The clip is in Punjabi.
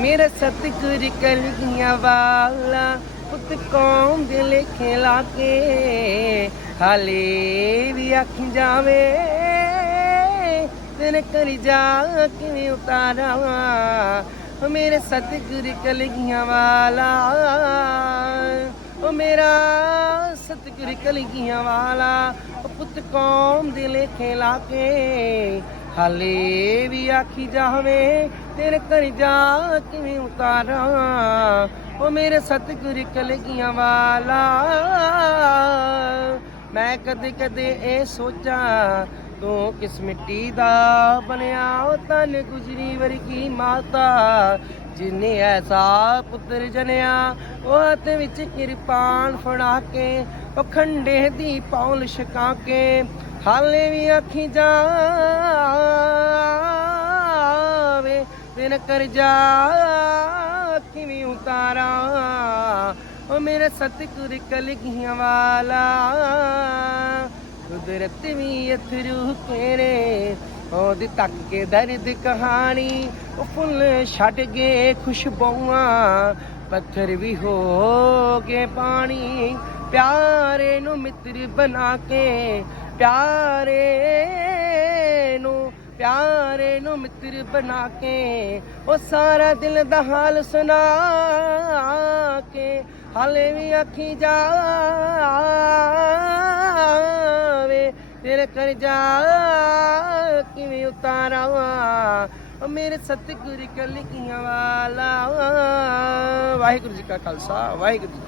ਮੇਰਾ ਸਤਿਗੁਰ ਕਲਗੀਆਂ ਵਾਲਾ, ਪੁੱਤ ਕੌਮ ਦੇ ਲੇਖੇ ਲਾ ਕੇ। ਹਾਲੇ ਵੀ ਅੱਖ ਜਾਵੇ ਤੇਰੇ ਕਰ ਜਾ ਕਿਵੇਂ ਉਤਾਰਾਂ ਓ ਮੇਰੇ ਸਤਿਗੁਰ ਕਲਗੀਆਂ ਵਾਲਾ ਉਹ ਮੇਰਾ ਸਤਿਗੁਰ ਕਲਗੀਆਂ ਵਾਲਾ, ਓ ਪੁੱਤ ਕੌਮ ਦੇ ਲੇਖੇ ਲਾ ਕੇ। ਹਾਲੇ ਵੀ ਆਖੀ ਜਾਵੇ, ਤੇਰੇ ਕਰ ਜਾ ਕਿਵੇਂ ਉਤਾਰਾਂ? ਓ ਮੇਰੇ ਸਤਿਗੁਰ ਕਲਗੀਆਂ ਵਾਲਾ। ਮੈਂ ਕਦੇ ਕਦੇ ਇਹ ਸੋਚਾਂ, ਤੂੰ ਕਿਸ ਮਿੱਟੀ ਦਾ ਬਣਿਆ? ਉਹ ਤਨ ਗੁਜਰੀ ਵਰਗੀ ਮਾਤਾ, ਜਿਨੇ ਐਸਾ ਪੁੱਤਰ ਜਨਿਆ। ਉਹ ਹੱਥ ਵਿੱਚ ਕਿਰਪਾਨ ਫੜਾ ਕੇ ਉਹ ਖੰਡੇ ਦੀ ਪੌਲ ਛਕਾ ਕੇ ਹਾਲੇ ਵੀ ਅੱਖੀ ਜਾਵੇ, ਦਿਨ ਕਰ ਜਾ ਕਿਵੇਂ ਉਤਾਰਾਂ। ਉਹ ਮੇਰੇ ਸਤਿਗੁਰ ਕਲਗੀਆਂ ਵਾਲਾ, ਕੁਦਰਤ ਵੀ ਅਥਰੂ ਤੇਰੇ ਉਹਦੀ ਤੱਕ ਕੇ ਦਰਦ ਕਹਾਣੀ, ਉਹ ਫੁੱਲ ਛੱਡ ਗਏ ਖੁਸ਼ਬੂਆਂ, ਪੱਥਰ ਵੀ ਹੋ ਗਏ ਪਾਣੀ। ਪਿਆਰੇ ਨੂੰ ਮਿੱਤਰ ਬਣਾ ਕੇ ਪਿਆਰੇ ਨੂੰ ਪਿਆਰੇ ਨੂੰ ਮਿੱਤਰ ਬਣਾ ਕੇ, ਉਹ ਸਾਰਾ ਦਿਲ ਦਾ ਹਾਲ ਸੁਣਾ ਕੇ, ਹਾਲੇ ਵੀ ਅੱਖੀ ਜਾਵੇ, ਤੇਰੇ ਕਰ ਜਾ ਕਿਵੇਂ ਉਤਾਰਾਂ ਉਹ ਮੇਰੇ ਸਤਿਗੁਰ ਕਲਗੀਆਂ ਵਾਲਾ। ਵਾਹਿਗੁਰੂ ਜੀ ਕਾ ਖਾਲਸਾ, ਵਾਹਿਗੁਰੂ ਜੀ